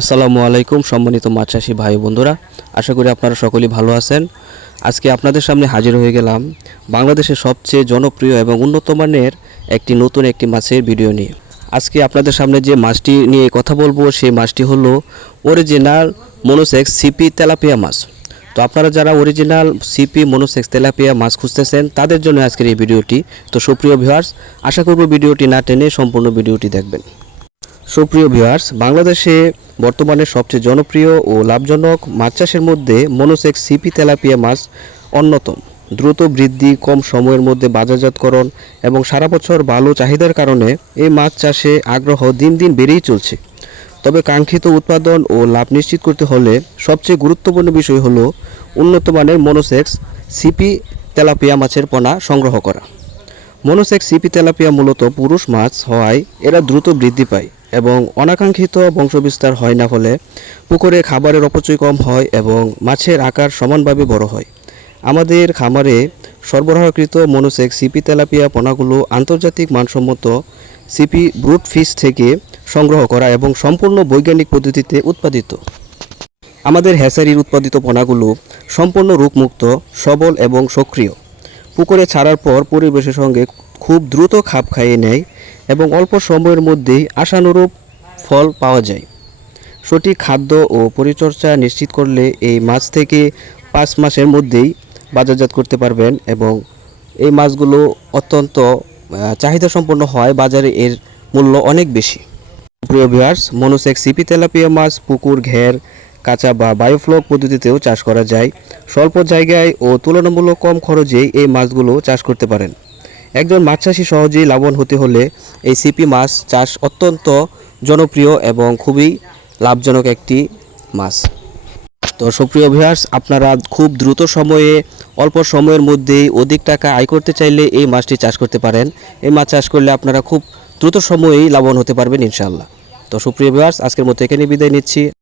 আসসালামু আলাইকুম, সম্মানিত মাছ চাষি ভাই বন্ধুরা। আশা করি আপনারা সকলেই ভালো আছেন। আজকে আপনাদের সামনে হাজির হয়ে গেলাম বাংলাদেশের সবচেয়ে জনপ্রিয় এবং উন্নত মানের একটি নতুন একটি মাছের ভিডিও নিয়ে। আজকে আপনাদের সামনে যে মাছটি নিয়ে কথা বলব, সেই মাছটি হলো অরিজিনাল মনোসেক্স সিপি তেলাপিয়া মাছ। তো আপনারা যারা অরিজিনাল সিপি মনোসেক্স তেলাপিয়া মাছ খুঁজতেছেন, তাদের জন্য আজকের এই ভিডিওটি। তো সুপ্রিয় ভিউয়ার্স, আশা করব ভিডিওটি না টেনে সম্পূর্ণ ভিডিওটি দেখবেন। সুপ্রিয় ভিউয়ার্স, বাংলাদেশে বর্তমানে সবচেয়ে জনপ্রিয় ও লাভজনক মাছ চাষের মধ্যে মনোসেক্স সিপি তেলাপিয়া মাছ অন্যতম। দ্রুত বৃদ্ধি, কম সময়ের মধ্যে বাজারজাতকরণ এবং সারা বছর ভালো চাহিদার কারণে এই মাছ চাষে আগ্রহ দিন দিন বেড়েই চলছে। তবে কাঙ্ক্ষিত উৎপাদন ও লাভ নিশ্চিত করতে হলে সবচেয়ে গুরুত্বপূর্ণ বিষয় হল উন্নত মানের মনোসেক্স সিপি তেলাপিয়া মাছের পোনা সংগ্রহ করা। মনোসেক্স সিপি তেলাপিয়া মূলত পুরুষ মাছ হওয়ায় এরা দ্রুত বৃদ্ধি পায়। এবং অনাকাঙ্ক্ষিত বংশবিস্তার হয় না হলে পুকুরে খাবারের অপচয় কম হয় এবং মাছের আকার সমানভাবে বড় হয়। আমাদের খামারে সরবরাহকৃত মনোসেক্স সিপি তেলাপিয়া পোনাগুলো আন্তর্জাতিক মানসম্মত সিপি ব্রুট ফিশ থেকে সংগ্রহ করা এবং সম্পূর্ণ বৈজ্ঞানিক পদ্ধতিতে উৎপাদিত। আমাদের হ্যাসারির উৎপাদিত পোনাগুলো সম্পূর্ণ রোগমুক্ত, সবল এবং সক্রিয়। পুকুরে ছাড়ার পর পরিবেশের সঙ্গে খুব দ্রুত খাপ খাইয়ে নেয় এবং অল্প সময়ের মধ্যেই আশানুরূপ ফল পাওয়া যায়। সঠিক খাদ্য ও পরিচর্যা নিশ্চিত করলে এই মাছ থেকে পাঁচ মাসের মধ্যেই বাজারজাত করতে পারবেন এবং এই মাছগুলো অত্যন্ত চাহিদা সম্পন্ন হয়, বাজারে এর মূল্য অনেক বেশি। প্রিয় ভিউয়ার্স মনোসেক সিপি তেলাপিয়া মাছ, পুকুর, ঘের, কাঁচা বা বায়োফ্লক পদ্ধতিতেও চাষ করা যায়। স্বল্প জায়গায় ও তুলনামূলক কম খরচেই এই মাছগুলো চাষ করতে পারেন। একজন মাছ চাষি সহজেই লাভবান হতে হলে এই সিপি মাছ চাষ অত্যন্ত জনপ্রিয় এবং খুবই লাভজনক একটি মাছ। তো সুপ্রিয় ভিউয়ার্স আপনারা খুব দ্রুত সময়ে, অল্প সময়ের মধ্যেই অধিক টাকা আয় করতে চাইলে এই মাছটি চাষ করতে পারেন। এই মাছ চাষ করলে আপনারা খুব দ্রুত সময়েই লাভবান হতে পারবেন ইনশাআল্লাহ। তো সুপ্রিয় ভিউয়ার্স আজকের মতো এখানে বিদায় নিচ্ছি।